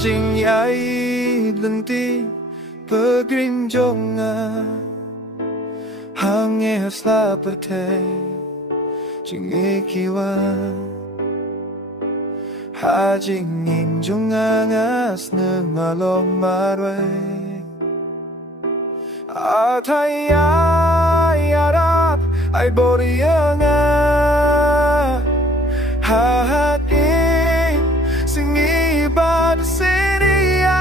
하진 야이 른띠 bergrinjonga Hange slapate Jingikiwa Hajing injongangas Nengalong marwe Atayay arap Ay boriyanga Hahati Singibad siriya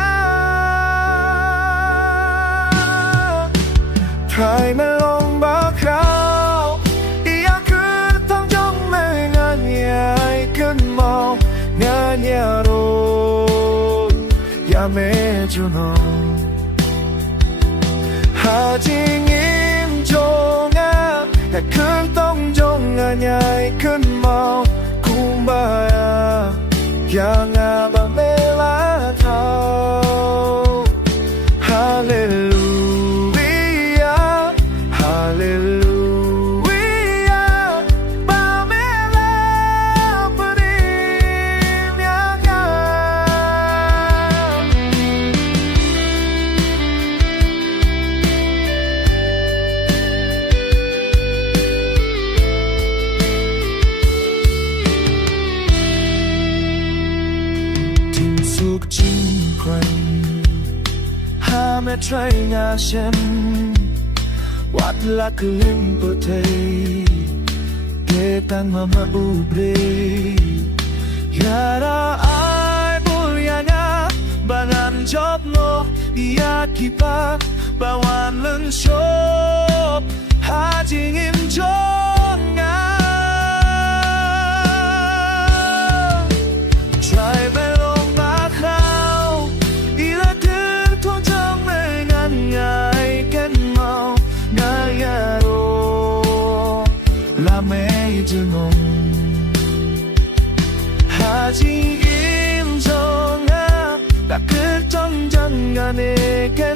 Try me long bakao Iya ketang jong menganya Ikan mau nganya ron Ya me juno Hajing im jonga Ya ketang jong nganya Ikan mau kumbaya Yang abang bela tau Haleluya Haleluya Pamela perimyangan Suk chung quanh Ha mẹ trai nhà xem Wat là cứ linh bờ thầy Kê tăng mà u bre Yara ai bùi ya nha Bangan job no Ia kipa Bawan lưng shop Ha jing im chong nga Try me long back now Ila thức thuốc trong nơi ngăn ngại Kết mau ngaya ro La mê chưa ngông Hà chi im cho nga Đã cứ trong chân ngàn kết